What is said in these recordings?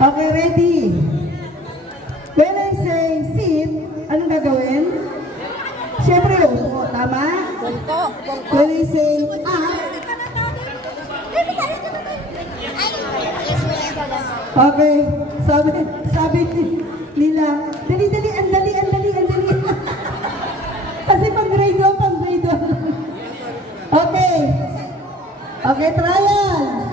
Okay, ready? When I say sit, anong gagawin? Siyempre, upo. Tama? Bungko. When I say up. Okay. Sabi nila, dali. Kasi pang-grade 1. Okay. Okay, trial.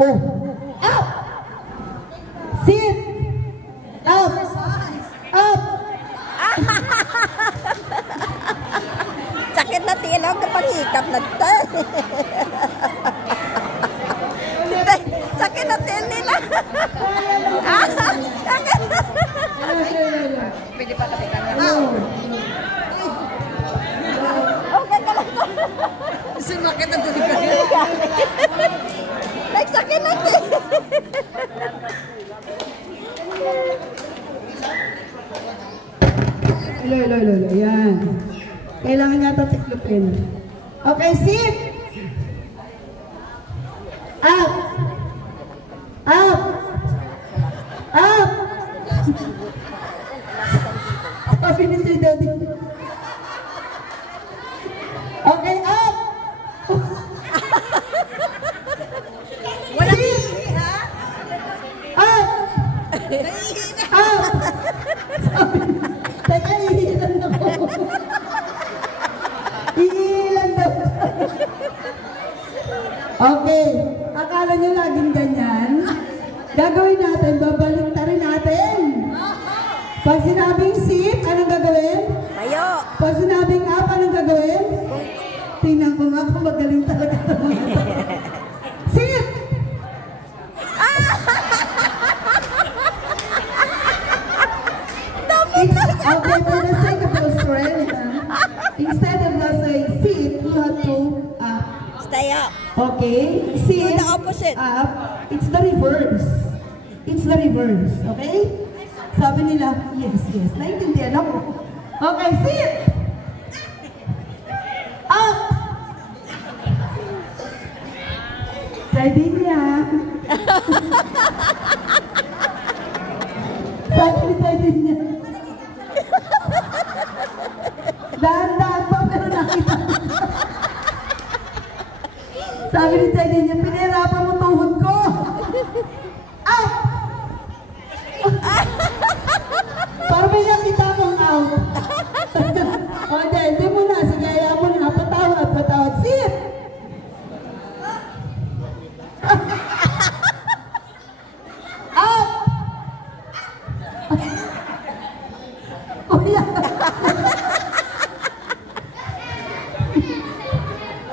Oh, up! Sit! Up! Up! Sakit na tilaw kapag hikap na ito. Sakit na tilaw nila. Pwede pa tapitan na. Okay ka lang. Sumakit na tuloy ka. Nagsakit na ito. Hello. Ayan. Kailangan yata tiklopin. Okay, sit! Up! Up! Up! Sabi ni si Daddy. Okay, up! Wala hihi, ha? Up! Nahihi na. Up! Teka, iilan ako. Iilan daw. Okay. Akala nyo laging ganyan? Gagawin natin, babalik na rin natin. Pag sinabing sit, anong gagawin? Tayo. Pag sinabing up, anong gagawin? Tingnan ko nga kung magaling talaga ito. Sit! Okay, for the sake of your strength, instead of saying sit, you have to Stay up. okay, sit, Do the opposite. up, it's the reverse. It's the reverse, okay? Sabi nila, yes, naintindihan ako. Okay, sit! Up! Sardinia. Sabi ni Sardinia. Dahan-dahan pa, pero nakita. Sabi ni Sardinia, pinahirapan mo tuhod ko. Up! Para may nakita mong out. O, hindi mo na. Sige, ayaw mo na. Patawad. Sit! Up! Kuya!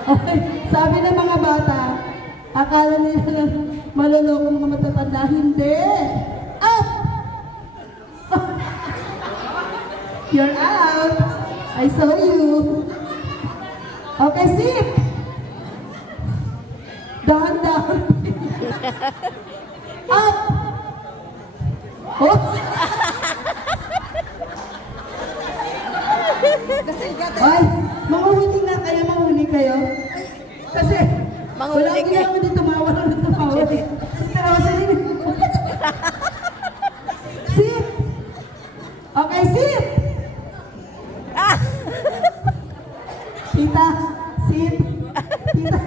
Okay, sabi ng mga bata, akala nila maloloko mga matatanda. Hindi! Up! You're out! I saw you! Okay, sit! Dahan-dahan! Up! Oh! Ay, manguhuli kayo. Kasi, wala ko lang hindi tumawa. Sit! Okay, sit! Tita, sit! Tita!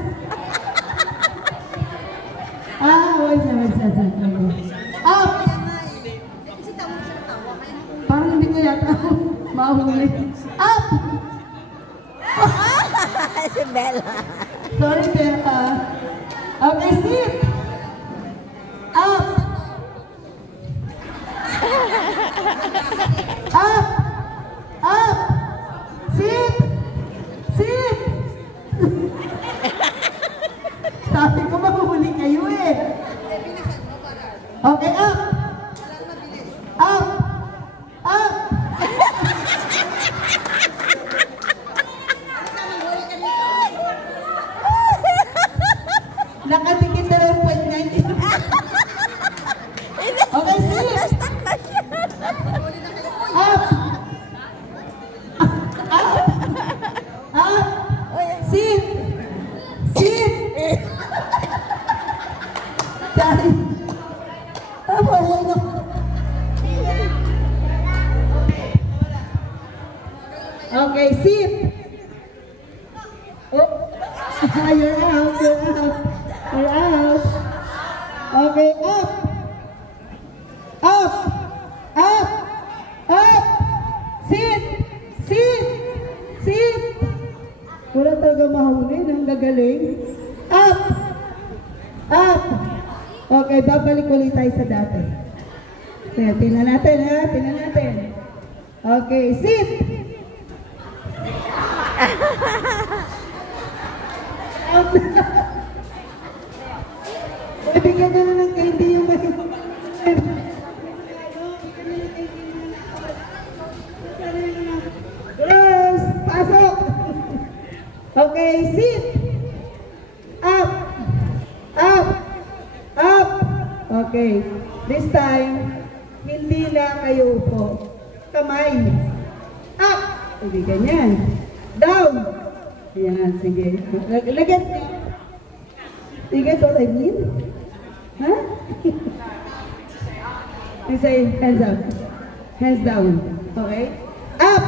Wait. Up! Parang hindi ko yata mahuli. Up! Si Bella. Sorry, Bella. Okay, sit! Up! Up! Up! Sit! Sit! Sabi ko mahuhuli kayo eh. Okay, up! Up! Okay, sit. Up. Up. Up. Sit. Sit. Sorry. Okay, sit. Oh. You're out. You're out. You're out. Okay, up. Up. Up. Up. Sit. Sit. Sit. Wala talaga mahuli. Nang gagaling. Up. Up. Okay, babalik ulit tayo sa dati. Kaya, tingnan natin ha. Tingnan natin. Okay, sit. Up. Bigyan na ng candy yung Girls, pasok. Okay, sit. Up. Up. Up. Okay. This time, hindi na kayo upo. Kamay. Up. Sige, ganyan. Down. Ayan, sige. Lagyan. You guys what I mean? Huh? You say hands up. Hands down. Okay? Up.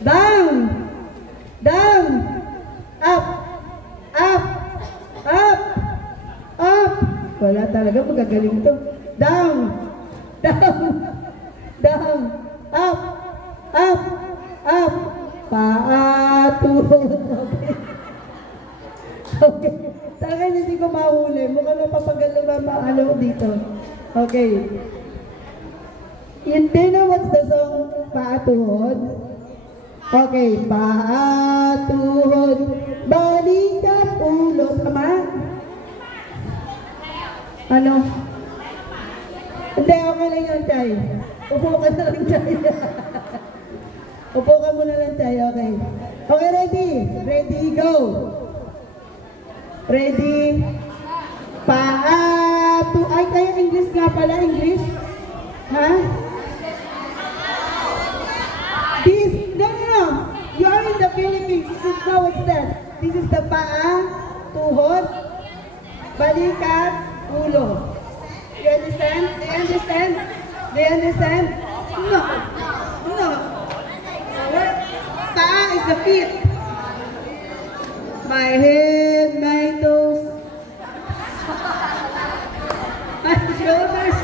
Down. Down. Up. Up. Up. Up. Wala talaga, magagaling to. Down. Down. Down. Up. Up. Up. Paa, tuhod. Okay. Talaga hindi ko mahuli. Mukhang napapagalo ba maalaw dito. Okay. Do you know what's the song? Paa, tuhod? Okay. Paa, tuhod. Balikat, ulo. Tama? Ano? Hindi, okay lang yun, Chay. Upo ka na lang, Chay. Upo ka muna lang, Chay. Okay. Okay, ready? Ready, go. Ready? Paa, ay, kaya English nga pala, English? Ha? This, no. You are in the Philippines. This is how it's that. This is the paa, tuhod, balikat, ulo. You understand? Do you understand? Do you understand? No. No. Paa is the feet. My head, my toes, my shoulders.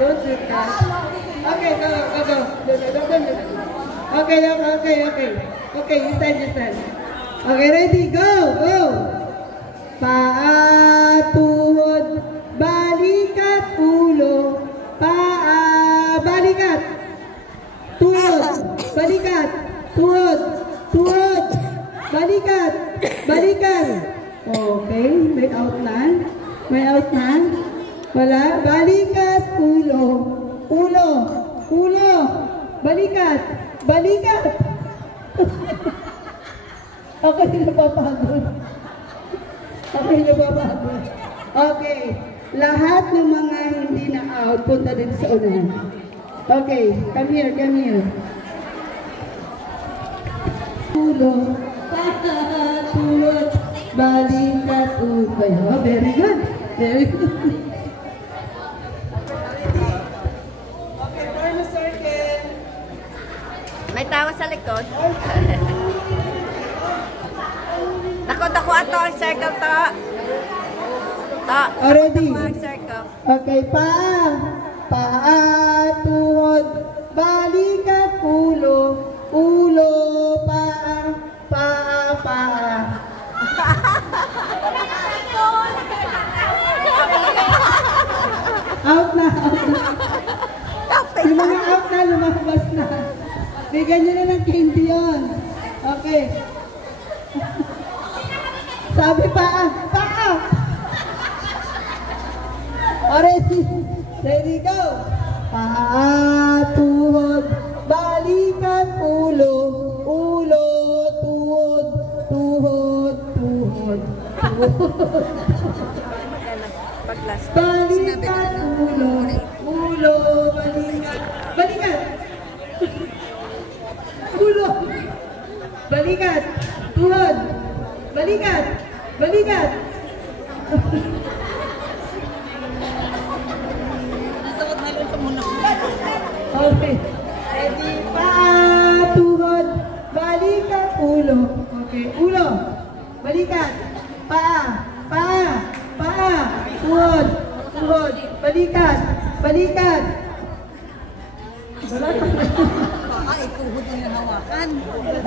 Don't do that. Okay, go. Okay, you stand. Okay, ready, go. Paa, tuhod, balikat, ulo. Paa, balikat. Tuhod, balikat. Tuhod. Balikan. Okay, may outline. Wala. Balikat, ulo. Balikat. Okay, napapagod. Okay, lahat ng mga hindi na out, punta din sa unahan. Okay, come here. Ulo. Tulot, balikat, upay. Oh, very good. Okay, form a circle. May tawa sa likod. Dako ato ang circle to. Already. Ang circle. Okay, paa, tuhod, balikat, ulo, paa. Out na. Yung mga out na, lumabas na. Bigyan nyo na ng candy yun. Okay. Sabi paa. Ready, go. Paa, tuhod, balikat, ulo, tuhod. Pag last Balikat, ulo. Ulo, balikat. Balikat. Ulo. Balikat. Tuhod. Balikat. Balikat. Nasakot na lang ka muna. Okay. Ready? Paa, tuhod, balikat, ulo. Okay. Ulo. Balikat. Paa. Paa. Paa. Tuhod. Tuhod. Balikat. Balikat. Wala ka. Baka ituhod na yung hawakan.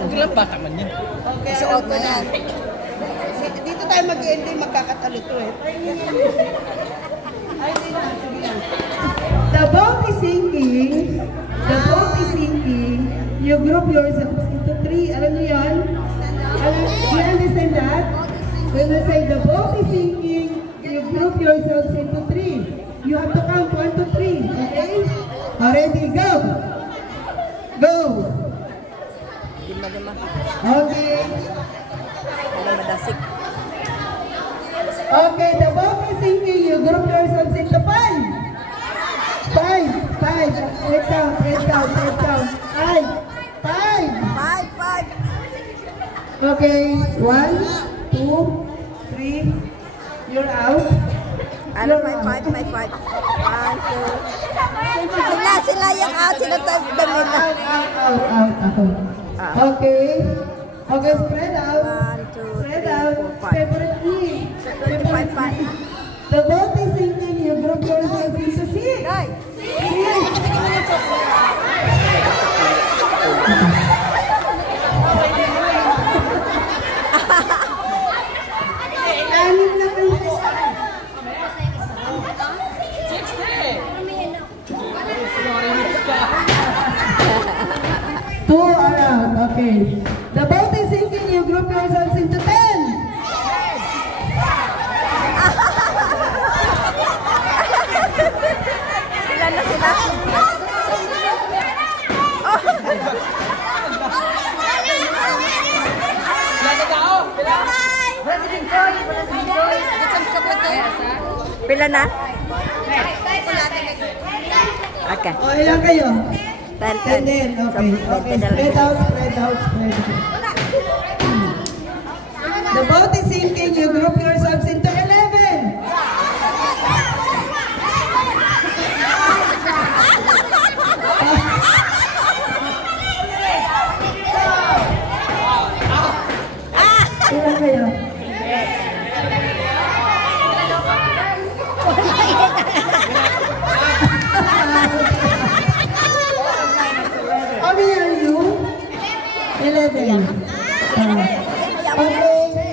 Ilang bata man yan? Okay. Suot na yan. Dito tayo mag-ending, magkakatalo to eh. The boat is sinking. The boat is sinking. You group yourselves into three. Alam niyo yan? Do you understand that? When we say the boat is sinking, you group yourselves into three. You have to count 1 to 3. Okay? Already, go! Go! Lima. Okay. Alam madasik. Okay, the boat is sinking. You group yourselves into 5. 5. Let's count. 5. 5. Okay, 1, 2, 3. You're out. Ano, may 5. 1, 2. Sila yung out. Sila tayo damit na. Out. Okay. Okay, spread out. 1, 2, Spread 3, out. 4, 5. Favorite E. 5. The boat is sinking. You group yourselves into 6. Guys. 6 na kayo. 2 are out. Okay. The boat is sinking. You group yourselves into 10. Sila na sila. Pila na? Okay. O, ilan kayo? 10. 10 din. Okay. Okay. Spread out. The boat is sinking. You group yourselves into 11. Ilan kayo? How many are you? 11. Okay.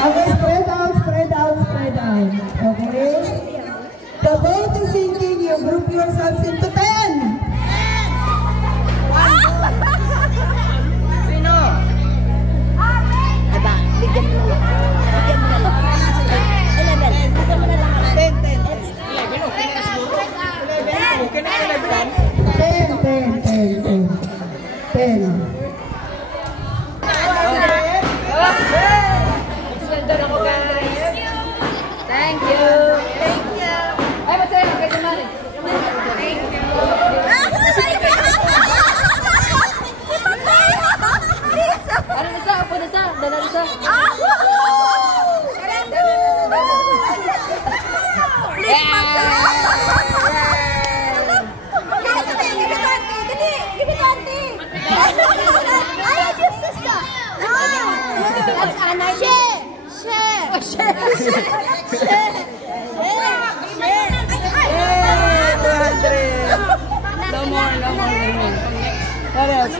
Okay, spread out. Okay. The boat is sinking. You group yourselves into 10. Aba, bigyan mo na lang. 11. Bigyan mo na lang. 10. Thank you. Ay, masaya. Okay, kumari. Thank you. Ano na sa? Upo na sa? Dala na sa? Please, Mama. Give it auntie. I have your sister. That's Anna. Share. No more. What else?